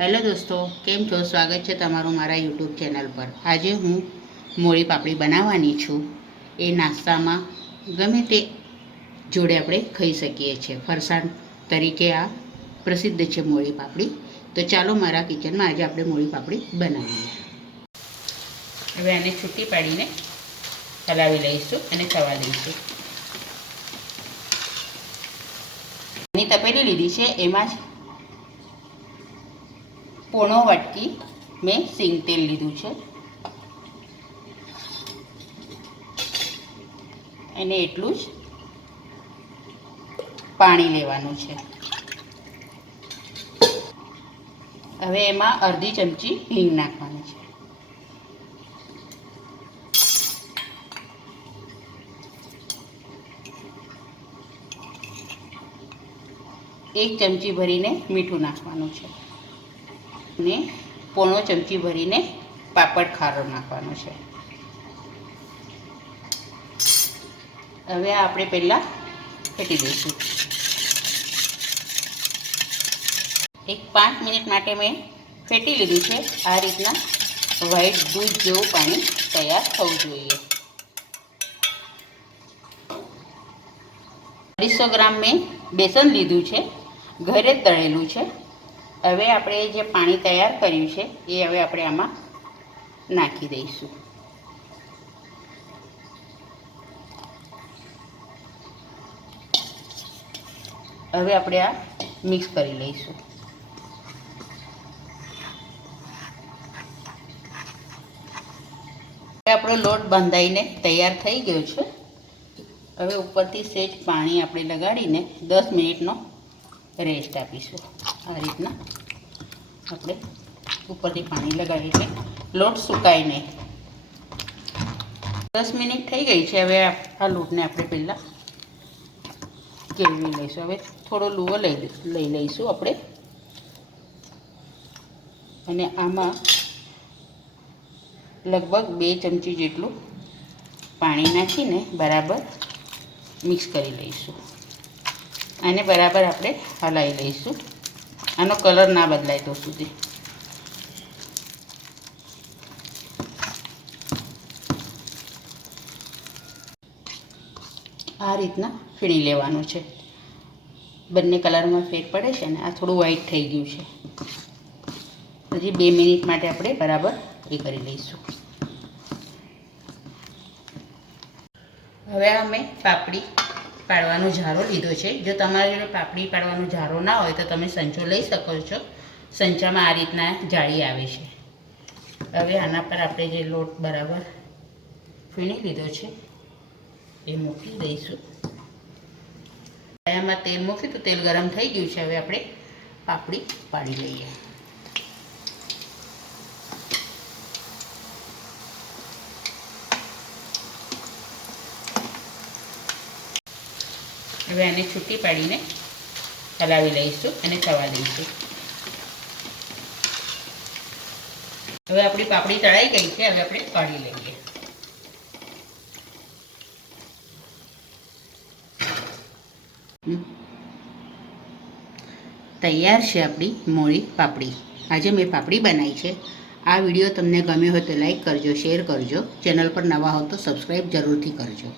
Hello દોસ્તો, કેમ છો? સ્વાગત છે તમારું મારા યુટ્યુબ ચેનલ પર। આજે હું મોળી પાપડી બનાવવાની છું। એ નાસ્તામાં ગમે તે જોડે આપણે ખાઈ શકીએ છીએ। ફરસાણ તરીકે આ પ્રસિદ્ધ છે મોળી પાપડી। તો ચાલો મારા કિચનમાં આજે આપણે મોળી પાપડી બનાવીએ। હવે આને છૂટી પાડીને હલાવી લઈશું અને થવા દઈશું। ની તપેલી લીધી છે, એમાં પોણો વાટકી મેં સિંગ તેલ લીધું છે અને એટલું જ પાણી લેવાનું છે। હવે એમાં અડધી ચમચી હિંગ નાખવાની છે। એક ચમચી ભરીને મીઠું નાખવાનું છે અને પોણો ચમચી ભરીને પાપડ ખારો નાખવાનો છે। હવે આપણે પહેલાં ફેટી દઈશું। એક 5 મિનિટ માટે મેં ફેટી લીધું છે। આ રીતના વ્હાઈટ દૂધ જેવું પાણી તૈયાર થવું જોઈએ। 250 ગ્રામ મેં બેસન લીધું છે, ઘરે જ દળેલું છે। હવે આપણે જે પાણી તૈયાર કર્યું છે એ હવે આપણે આમાં નાખી દઈશું। હવે આપણે આ મિક્સ કરી લઈશું। આપણો લોટ બાંધાઈને તૈયાર થઈ ગયો છે। હવે ઉપરથી સહેજ પાણી આપણે લગાડીને 10 મિનિટનો રેસ્ટ આપીશું। આ રીતના આપણે ઉપરથી પાણી લગાવીએ એટલે લોટ સુકાય નહીં। 10 મિનિટ થઈ ગઈ છે। હવે આ લોટને આપણે પહેલાં કેળવી લઈશું। હવે થોડો લુવો લઈ લઈશું આપણે અને આમાં લગભગ 2 ચમચી જેટલું પાણી નાખીને બરાબર મિક્સ કરી લઈશું। આને બરાબર આપણે હલાવી લઈશું, આનો કલર ના બદલાય તો સુધી। આ રીતના ફીણી લેવાનું છે। બંને કલરમાં ફેર પડે છે ને આ થોડું વ્હાઈટ થઈ ગયું છે। હજી 2 મિનિટ માટે આપણે બરાબર એ કરી લઈશું। હવે અમે પાપડી પાડવાનો ઝારો લીધો છે। જો તમારી જોડે પાપડી પાડવાનો ઝારો ના હોય તો તમે સંચો લઈ શકો છો। સંચામાં આ રીતના જાળી આવે છે। હવે આના પર આપણે જે લોટ બરાબર ફીણી લીધો છે એ મૂકી દઈશું। એમાં તેલ મૂક્યું તો તેલ ગરમ થઈ ગયું છે। હવે આપણે પાપડી પાડી લઈએ। હવે આને છૂટી પાડીને હલાવી લઈશું અને થવા દઈશું। હવે આપણી પાપડી તળાઈ ગઈ છે। હવે આપણે કાઢી લઈએ। તૈયાર છે આપણી મોળી પાપડી। આજે મેં પાપડી બનાવી છે। આ વિડીયો તમને ગમ્યો હોય તો લાઈક કરજો, શેર કરજો। ચેનલ પર નવા હો તો સબસ્ક્રાઈબ જરૂરથી કરજો।